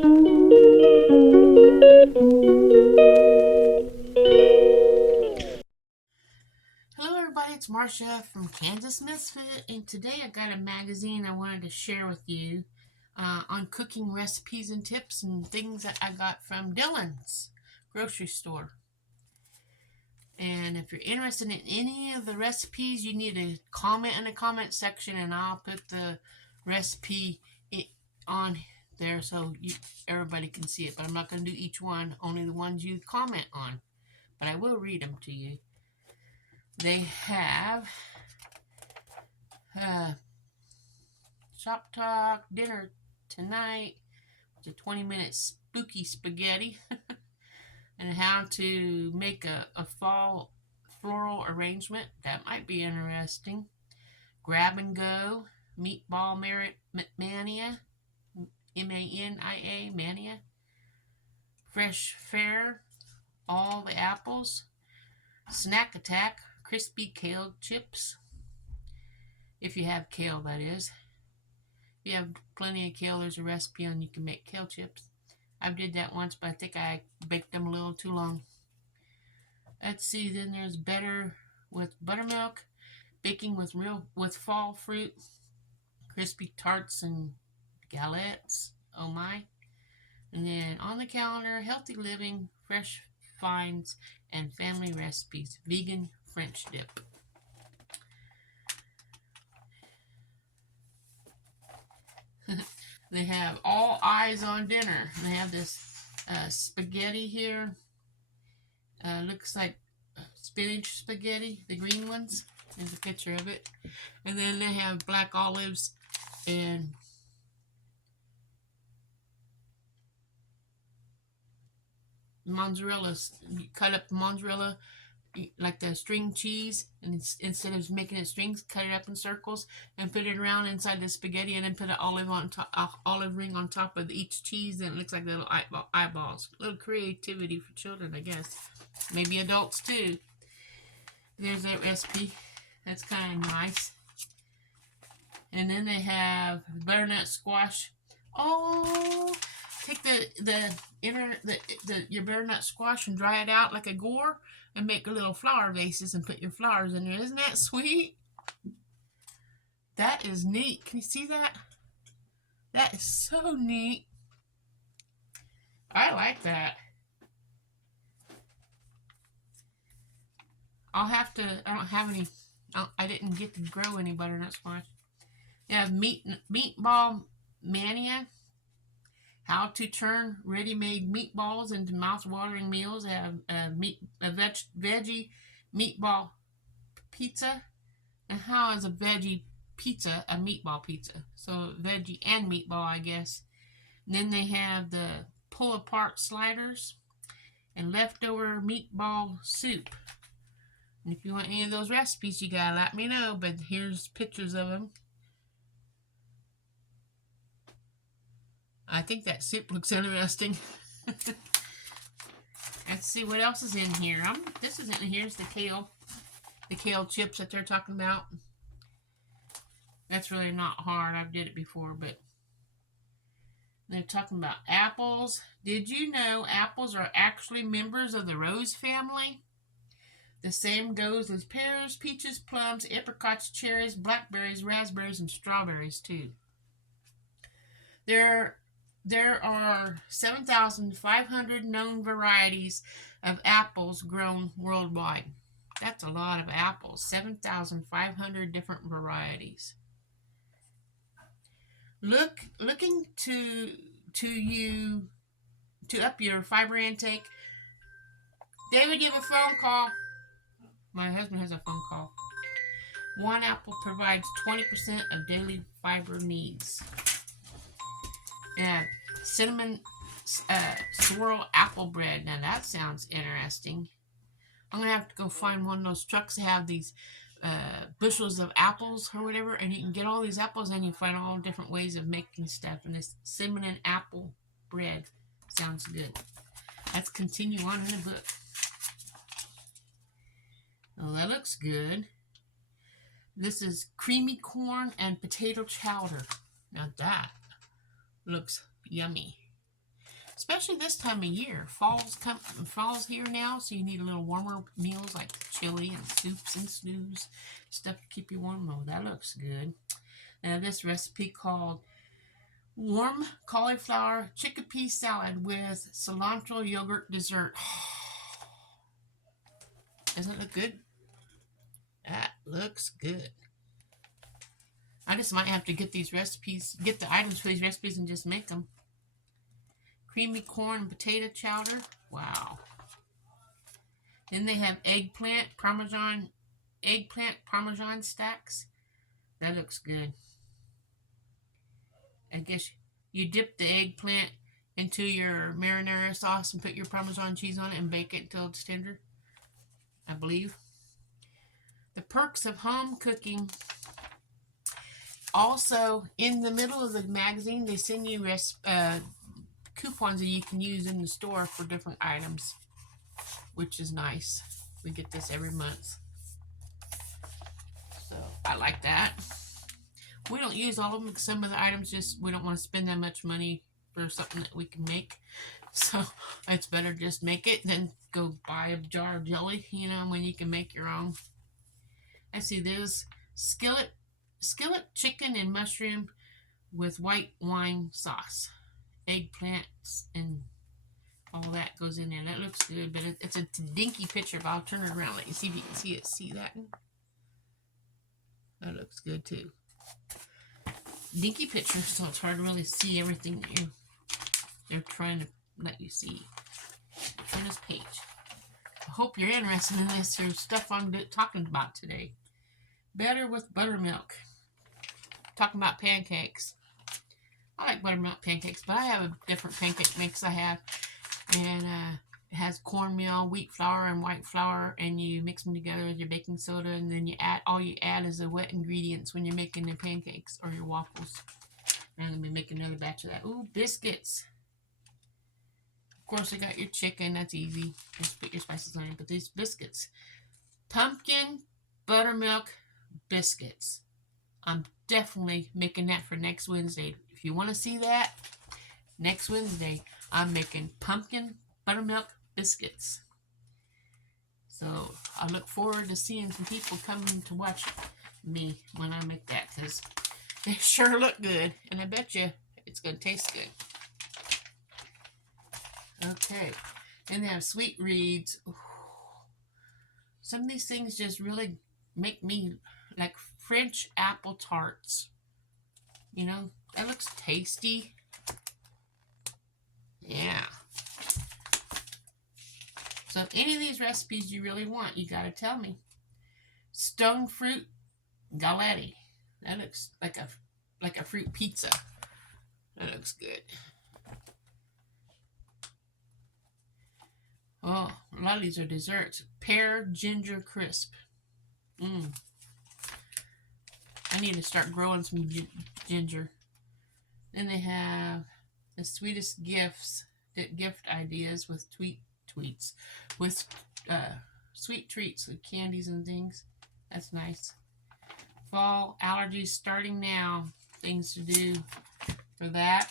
Hello everybody, it's Marsha from Kansas Misfit, and today I got a magazine I wanted to share with you on cooking recipes and tips and things that I got from Dillons grocery store. And if you're interested in any of the recipes, you need to comment in the comment section, and I'll put the recipe on there so everybody can see it. But I'm not going to do each one, only the ones you comment on. But I will read them to you. They have Shop Talk, Dinner Tonight, it's a 20-minute spooky spaghetti, and how to make a fall floral arrangement. That might be interesting. Grab and Go, Meatball Mania, M-A-N-I-A, Mania. Fresh Fare, All the Apples. Snack Attack, Crispy Kale Chips. If you have kale, that is. If you have plenty of kale, there's a recipe on you can make kale chips. I did that once, but I think I baked them a little too long. Let's see, then there's Better with Buttermilk, Baking with Fall Fruit, Crispy Tarts and Galettes, oh my. And then on the calendar, Healthy Living, Fresh Finds, and Family Recipes, Vegan French Dip. They have All Eyes on Dinner. They have this spaghetti here. Looks like spinach spaghetti, the green ones. There's a picture of it. And then they have black olives and mozzarella. You cut up mozzarella like the string cheese, and instead of making it strings, cut it up in circles and put it around inside the spaghetti, and then put an olive ring on top of each cheese, and it looks like little eyeballs. A little creativity for children, I guess. Maybe adults too. There's that recipe. That's kind of nice. And then they have butternut squash. Oh, take your butternut squash and dry it out like a gore, and make little flower vases and put your flowers in there. Isn't that sweet? That is neat. Can you see that? That is so neat. I like that. I don't have any, I didn't get to grow any butternut squash. They have Meatball Mania, how to turn ready-made meatballs into mouth-watering meals. They have veggie meatball pizza. And how is a veggie pizza a meatball pizza? So veggie and meatball, I guess. And then they have the pull-apart sliders and leftover meatball soup. And if you want any of those recipes, you gotta let me know. But here's pictures of them. I think that soup looks interesting. Let's see what else is in here. This isn't in here. It's the kale chips that they're talking about. That's really not hard. I've did it before, but they're talking about apples. Did you know apples are actually members of the rose family? The same goes with pears, peaches, plums, apricots, cherries, blackberries, raspberries, and strawberries too. There are 7,500 known varieties of apples grown worldwide. That's a lot of apples. 7,500 different varieties. Looking to up your fiber intake. David, you have a phone call. My husband has a phone call. One apple provides 20% of daily fiber needs. Cinnamon swirl apple bread. Now that sounds interesting. I'm gonna have to go find one of those trucks that have these bushels of apples or whatever, and you can get all these apples and you find all different ways of making stuff. And this cinnamon apple bread sounds good. Let's continue on in the book. Oh, that looks good. This is creamy corn and potato chowder. Now that looks yummy. especially this time of year. Fall's here now, so you need a little warmer meals like chili and soups and stews, stuff to keep you warm. Oh, that looks good. They have this recipe called warm cauliflower chickpea salad with cilantro yogurt dessert. Doesn't it look good? That looks good. I just might have to get these recipes, get the items for these recipes and just make them. Creamy corn and potato chowder. Wow. Then they have eggplant parmesan stacks. That looks good. I guess you dip the eggplant into your marinara sauce and put your Parmesan cheese on it and bake it until it's tender, I believe. The perks of home cooking. Also, in the middle of the magazine, they send you coupons that you can use in the store for different items, which is nice. We get this every month. So, I like that. We don't use all of them because some of the items just, we don't want to spend that much money for something that we can make. So it's better just make it than go buy a jar of jelly, when you can make your own. I see there's skillet chicken and mushroom with white wine sauce. Eggplants and all that goes in there. That looks good, but it's a dinky picture, but I'll turn it around, let you see if you can see it. See that? That looks good too. Dinky picture, so it's hard to really see everything that they're trying to let you see. Turn this page. I hope you're interested in this here stuff I'm talking about today. Better with buttermilk. Talking about pancakes. I like buttermilk pancakes, but I have a different pancake mix I have. And it has cornmeal, wheat flour, and white flour, and you mix them together with your baking soda, and then all you add is the wet ingredients when you're making the pancakes or your waffles. And I'm going to be making another batch of that. Ooh, biscuits. Of course, I got your chicken. That's easy. Just put your spices on it. But these biscuits. Pumpkin buttermilk biscuits. I'm definitely making that for next Wednesday. If you want to see that, next Wednesday, I'm making pumpkin buttermilk biscuits. So I look forward to seeing some people coming to watch me when I make that, because they sure look good, and I bet you it's going to taste good. Okay, and they have sweet reeds. Ooh. Some of these things just really make me like French apple tarts. That looks tasty. Yeah. So if any of these recipes you really want, you got to tell me. Stone fruit galette. That looks like a fruit pizza. That looks good. Oh, a lot of these are desserts. Pear ginger crisp. I need to start growing some ginger. Then they have the sweetest gift ideas with with sweet treats, with candies and things. That's nice. Fall allergies starting now. Things to do for that.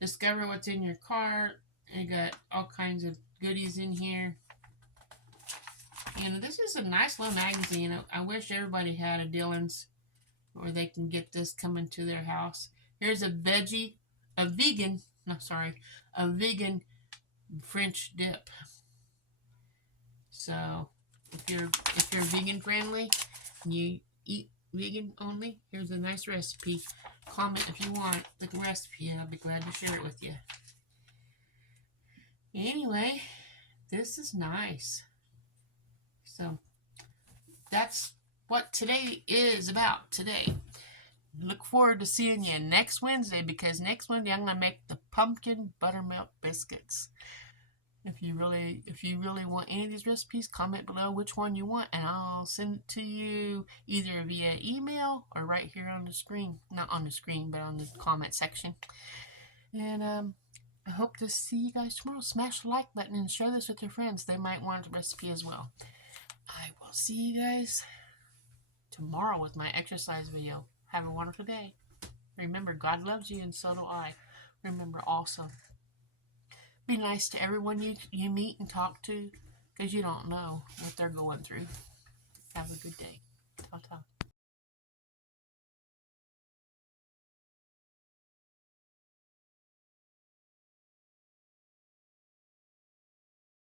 Discover what's in your cart. You got all kinds of goodies in here. This is a nice little magazine. I wish everybody had a Dillons where they can get this coming to their house. Here's a vegan French dip. So if you're vegan friendly and you eat vegan only, here's a nice recipe. Comment if you want the recipe and I'll be glad to share it with you. Anyway, this is nice. So that's what today is about today. Look forward to seeing you next Wednesday, because next Wednesday I'm going to make the pumpkin buttermilk biscuits. If you really want any of these recipes, comment below which one you want, and I'll send it to you either via email or right here on the screen. Not on the screen, but on the comment section. And I hope to see you guys tomorrow. Smash the like button and share this with your friends. They might want a recipe as well. I will see you guys tomorrow with my exercise video. Have a wonderful day. Remember, God loves you and so do I. Remember also, Be nice to everyone you meet and talk to, because you don't know what they're going through. Have a good day. Ta-ta.